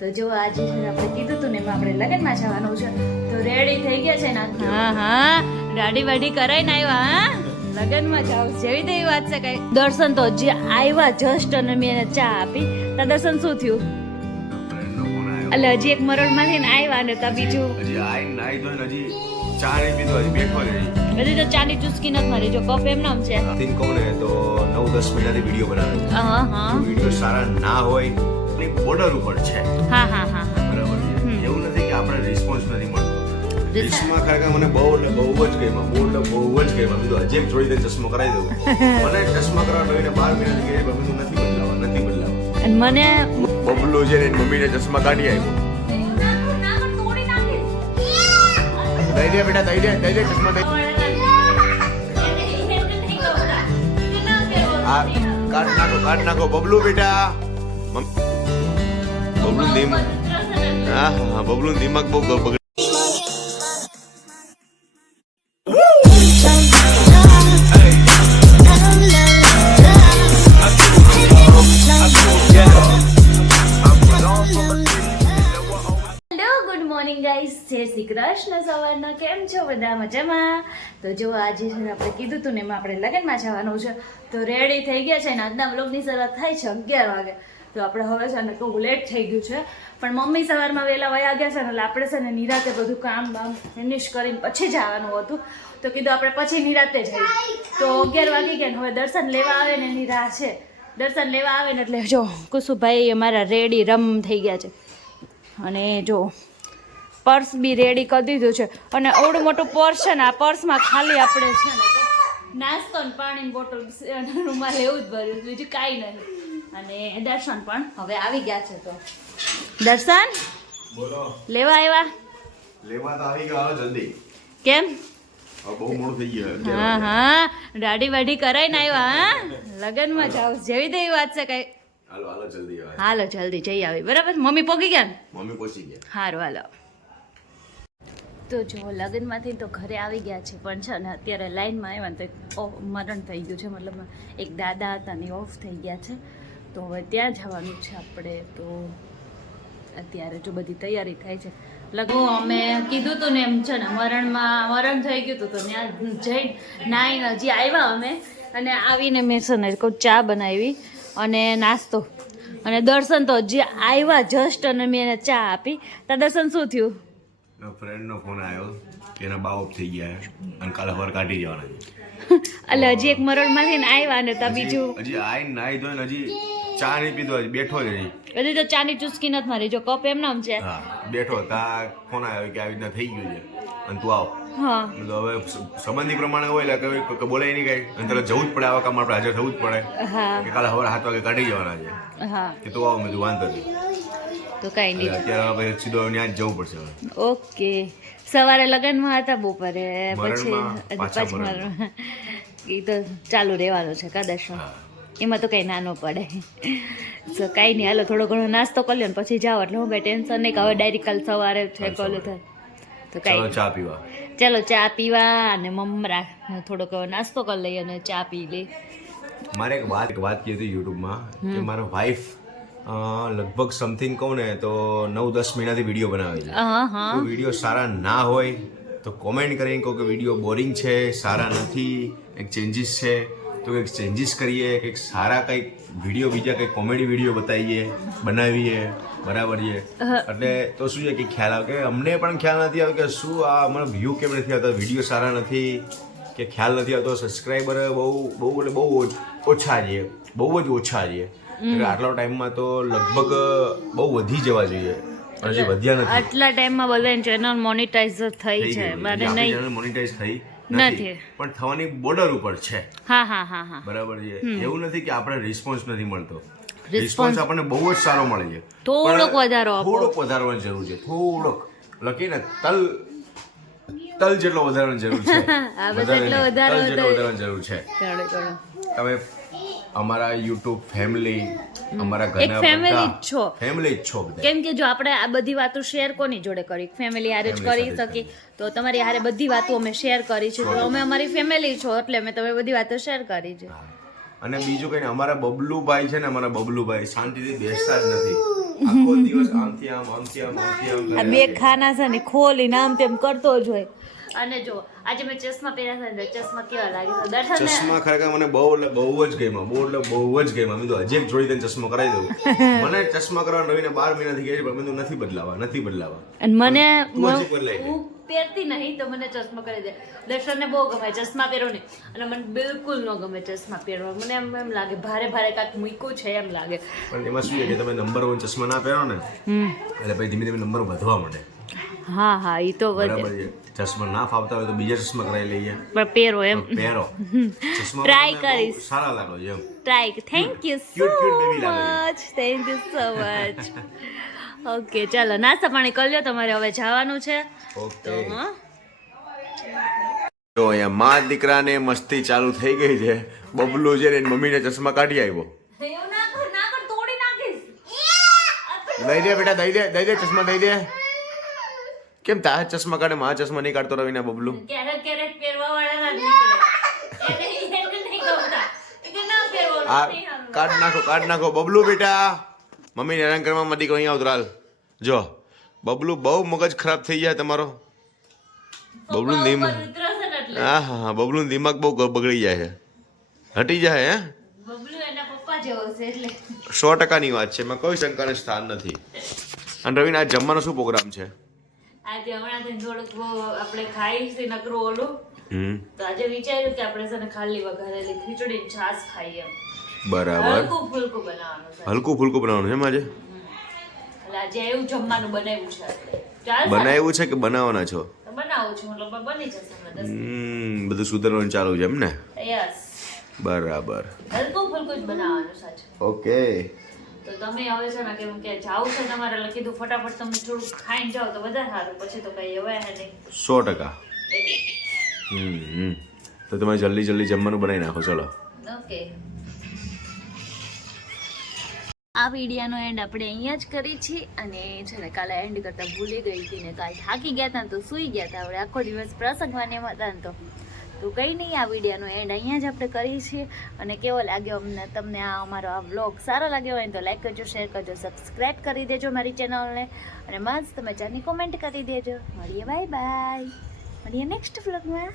તો જો આજે આપણે કીધું હતું ને એમાં આપણે લગ્નમાં જવાનું છે તો રેડી થઈ ગયા છે ને. હા દાઢી વાઢી કરાઈને આવ્યા. હા લગ્નમાં જાવ જેવી તેવી વાત છે. કઈ દર્શન તો હજી આવ્યા જસ્ટ અને મેં એને ચા આપી. તો દર્શન શું થયું? એટલે હજી એક મરડ માંથી ને આવ્યા ને તો બીજું હજી આઈ નાઈ તો હજી ચા નહીં પીધો, હજી બેઠો જ હજી તો ચાની ચુસ્કી નથી મારી. જો કપ એમ નામ છે. થિંક કહું ને તો 9-10 મહિનાથી વિડીયો બનાવે છે. હા હા વિડીયો સારા ના હોય એ બોર્ડર ઉપર છે. હા હા હા બરાબર છે. એવું નથી કે આપણે રિસ્પોન્સ નથી મળતો. રિસ્કમાં ખરેખર મને બહુ જ ગમ્યું, બહુ જ ગમ્યું. બીજું હજી એક જોડી દે ચશ્મો કરાવી દઉં. મને ચશ્મા કરાવવા લઈને 12 મહિનાથી કે મમ્મી નથી બદલાવા. અને મને બબલો છે ને મમ્મીને ચશ્મા કાઢી આવ્યો. દઈ દે બેટા, દઈ દે ચશ્મા દઈ. આ કાઢ નાખો બબલુ બેટા. બબલુ દિમાગ, હા બબલુ દિમાગ બહુ બગડે. જય શ્રી કૃષ્ણ. સવારના કેમ છો બધા? મજામાં? તો જો આજે આપણે કીધું હતું ને એમાં આપણે લગ્નમાં જવાનું છે તો રેડી થઈ ગયા છે ને આજના વ્લોગની શરૂઆત થાય છે 11 વાગે. તો આપણે હવે છે ને કહું લેટ થઈ ગયું છે પણ મમ્મી સવારમાં વહેલા વયા ગયા છે ને એટલે આપણે છે ને નિરાતે બધું કામ બામ ફિનિશ કરીને પછી જવાનું હતું. તો કીધું આપણે પછી નિરાતે જઈએ. તો 11 વાગી ગયા ને હવે દર્શન લેવા આવે ને એની રાહ છે. દર્શન લેવા આવે ને એટલે જો કુસુભાઈ અમારા રેડી રમ થઈ ગયા છે. અને જો પર્સ બી રેડી કરી દીધું છે. અને આવડું મોટું પર્સ છે ને આ પર્સમાં ખાલી આપણે છે ને નાસ્તો ને પાણીની બોટલ રૂમાલ એવું જ ભર્યું, બીજું કાંઈ નહીં. અને દર્શન પણ હવે આવી ગયા છે. તો દર્શન બોલો, લેવા આવ્યા? લેવા તો આવી ગયા જલ્દી. કેમ? બહુ મોડું થઈ ગયું. હા હા દાઢી વાઢી કરાઈને આવ્યા. હા લગ્નમાં જાવ જેવી તેવી વાત છે. કઈ હાલો જલ્દી આવે. હાલો જલ્દી જઈ આવી. બરાબર? મમ્મી પોગી ગયા ને? મમ્મી પહોંચી ગયા. સારું હાલો. તો જો લગ્નમાંથી તો ઘરે આવી ગયા છે પણ છે ને અત્યારે લાઈનમાં આવ્યા ને તો મરણ થઈ ગયું છે. મતલબ એક દાદા હતા ને ઓફ થઈ ગયા છે તો હવે ત્યાં જવાનું છે આપણે. તો અત્યારે જો બધી તૈયારી થાય છે. લગભગ અમે કીધું હતું ને એમ છે ને મરણ થઈ ગયું હતું તો ત્યાં જઈ નાઈને હજી આવ્યા અમે. અને આવીને મેં છે ને કોઈ ચા બનાવી અને નાસ્તો. અને દર્શન તો હજી આવ્યા જસ્ટ અને મેં એને ચા આપી. તો દર્શન શું થયું? ફ્રેન્ડનો ફોન આવ્યો કે એના બા ઓફ થઈ ગયા અને કાલે સવારે કાઢી જવાના છે. એટલે હજી એક મરડમાંથી ને આવ્યા ને તો બીજું હજી આઈ નાઈ ધોઈને હજી ચા નહીં પીધો, હજી બેઠો જ હજી તો ચાની ચુસ્કી નથી મારી. જો કપ એમ નામ છે. હા બેઠો તા ફોન આવ્યો કે આવી રીતના થઈ ગયું છે અને તું આવ. હા તો હવે સંબંધી પ્રમાણે હોય એટલે બોલાય નહીં કઈ અને તરત જવું જ પડે. આવા કામ આપણે હાજર થવું જ પડે હા કે કાલે સવારે 7 વાગે કાઢી જવાના છે હા કે તું આવ. મેં કીધું વાંધો નહીં. તો કાંઈ નહીં. અત્યારે હવે સીધો ત્યાં જ જવું પડશે હવે. ઓકે. સવારે લગ્નમાં હતા બપોરે પછી પાછા એ તો ચાલુ રહેવાનું છે કદાચ. એમાં તો કંઈ નાનો પડે. તો કાંઈ નહીં હાલો થોડો ઘણો નાસ્તો કરી લો ને પછી જાઓ એટલે હું કંઈ ટેન્શન નહીં કે હવે ડાયરેક્ટ કાલ સવારે છે કોલેજ થાય. તો કાંઈ ચા પીવા ચાલો ચા પીવા અને મમરા થોડોક નાસ્તો કરી લઈએ અને ચા પી લઈ. મારે એક વાત કહી હતી યુટ્યુબમાં કે મારો વાઈફ લગભગ સમથિંગ કહું ને તો 9-10 મહિનાથી વિડીયો બનાવે છે. તો વિડીયો સારા ના હોય તો કોમેન્ટ કરીને કહો કે વિડીયો બોરિંગ છે, સારા નથી, એક ચેન્જીસ છે તો કંઈક ચેન્જીસ કરીએ, કંઈક સારા કંઈક વિડીયો બીજા કંઈક કોમેડી વિડીયો બનાવીએ. બરાબર છે. એટલે તો શું છે કે ખ્યાલ આવે કે અમને પણ ખ્યાલ નથી આવ્યો કે શું આ અમારા વ્યૂ કેમ નથી આવતા, વિડીયો સારા નથી કે ખ્યાલ નથી આવતો, સબસ્ક્રાઈબર બહુ ઓછા છે, બહુ જ ઓછા છે. આટલા ટાઈમમાં તો લગભગ બહુ વધી જવા જોઈએ પણ હજી વધ્યા નથી. આટલા ટાઈમમાં બધાની ચેનલ મોનેટાઇઝ થઈ છે મારે નહીં ચેનલ મોનેટાઇઝ થઈ નથી પણ થવાની બોર્ડર ઉપર છે. હા હા હા હા બરાબર છે. એવું નથી કે આપણે રિસ્પોન્સ નથી મળતો. રિસ્પોન્સ આપણને બહુ જ સારો મળે છે. થોડોક વધારવાની જરૂર છે. થોડોક લખીને તલ જેટલો વધારવાની જરૂર છે. વધારવાની જરૂર છે. તમે અમારા યુટ્યુબ ફેમિલી, અમારા ઘરના ફેમિલી જ છો. ફેમિલી જ છો. કેમ કે જો આપણે આ બધી વાતો શેર કોની જોડે કરી? ફેમિલી હારે જ કરી શકી. તો તમારી હારે બધી વાતો અમે શેર કરી છે. તો અમે અમારી ફેમિલી છો એટલે અમે તમે બધી વાતો શેર કરી છે. અને બીજું કઈ અમારા બબલુભાઈ છે ને, અમારા બબલુભાઈ શાંતિથી બેસતા જ નથી. આખો દિવસ આમથી આમ આમથી આમ આમથી આમ આ કરે બે છે. ખાના છે ને ખોલીને આમ તેમ કરતો જ હોય. અને જો આજે મેં ચશ્મા પહેર્યા છે ને તો ચશ્મા કેવા લાગે છે દર્શન ચશ્મા ખરેખર મને બહુ જ ગમ્યા, બહુ જ ગમ્યા. મેં તો હજી એક જોડી તને ચશ્મા કરાવી દઉં. મને ચશ્મા કરવા રવિને 12 મહિના થઈ ગયા છે, પણ મેં કીધું નથી બદલાવા. અને મને તું હજી બદલાઈ દે. હું પહેરતી નહીં તો મને ચશ્મા કરી દે. દર્શનને બહુ ગમે ચશ્મા પહેરો નહીં, અને મને બિલકુલ ન ગમે ચશ્મા પહેરવા. મને એમ લાગે ભારે કાંઈક મૂક્યું છે એમ લાગે. પણ એમાં શું છે કે તમે નંબર 1 ચશ્મા ના પહેરો ને એટલે પછી ધીમે ધીમે નંબર વધવા માંડે. હા ઈ તો બરાબર વધે, છે. ચશ્મા ના ફાવતા હોય તો બીજા ચશ્મા કરાવી લઈએ. પણ પહેરો એમ પહેરો ચશ્મા Try તમે બહુ કરીશ. સારા લાગો છો એમ. Try. Thank you so Cute, cute baby લાગે much, thank you so much. Okay ચાલો નાસ્તા પાણી કરી લ્યો, તમારે હવે જવાનું છે ઓકે તો હા. તો અહીંયા માં દીકરાને મસ્તી ચાલુ થઈ ગઈ છે. બબલું છે ને એની મમ્મીને ચશ્મા કાઢી આવ્યો. એવું ના કર તોડી નાખીશ. દઈ દે બેટા, દઈ દે ચશ્મા દઈ દે. કેમ તારા ચશ્મા કાઢે મારા ચશ્મા નહીં કાઢતો રવિના બબલું? ક્યારેક પહેરવા વાળા ના નીકળે. એને નહીં ગમતા. એટલે ના પહેરવાનું, આ નહીં હારું. કાઢ નાખો બબલું બેટા. મમ્મીને હેરાન કરવામાં દીકરો અહીંયા ઉતરાલ. જો બબલું બહુ મગજ ખરાબ થઈ જાય તમારો. બબલું પપ્પા દિમાગ ઉપર ઉતરશે ને એટલે. હા બબલું દિમાગ બહુ બગડી જાય છે, હટી જાય હે. બબલુ એના પપ્પા જેવો છે એટલે. 100%ની વાત છે, એમાં કોઈ શંકાને સ્થાન નથી. અને રવિના આજ જમવાનો શું પ્રોગ્રામ છે? આજે હમણાંથી થોડુંક આપણે ખાઈ છે નકરું ઓલું, તો આજે વિચાર્યું કે આપણે છે ને ખાલી વઘારેલી ખીચડી ને છાશ ખાઈએ એમ. બરાબર. હલકું ફુલકું બનાવવાનું છે. હલકું ફુલકું બનાવવાનું છે એમ આજે? એટલે આજે એવું જમવાનું બનાવ્યું છે આપણે. ચાલશે? બનાવ્યું છે કે બનાવવાના છો? તો બનાવું છું, મતલબ બની જશે હમણાં 10. બધું સુધારવાનું ચાલુ છે એમ ને? યસ, બરાબર. હલકું ફુલકું જ બનાવવાનું છે આજે. ઓકે. તો તમે હવે છે ને કેમ કે જાવ છે તમારે એટલે કીધું ફટાફટ તમે થોડુંક ખાઈને જાઓ તો વધારે સારું, પછી તો કઈ હવે હે નહીં 100%. એટલે. તો તમે જલ્દી જમવાનું બનાવી નાખો ચલો. ઓકે, આ વિડીયોનો એન્ડ આપણે અહીંયા જ કરી છીએ. અને છે ને કાલે એન્ડ કરતા ભૂલી ગઈ હતી ને કાલે થાકી ગયા હતા ને તો સૂઈ ગયા હતા. હવે આખો દિવસ પ્રસંગમાં એમ હતા ને તો કંઈ નહીં, આ વિડીયોનો એન્ડ અહીંયા જ આપણે કરીએ છીએ. અને કેવો લાગ્યો અમને, તમને આ અમારો આ વ્લોગ સારો લાગ્યો હોય ને તો લાઈક કરજો, શેર કરજો, સબસ્ક્રાઈબ કરી દેજો મારી ચેનલને, અને મસ્ત મજાની કોમેન્ટ કરી દેજો. મળીએ, બાય બાય, મળીએ નેક્સ્ટ વ્લોગમાં.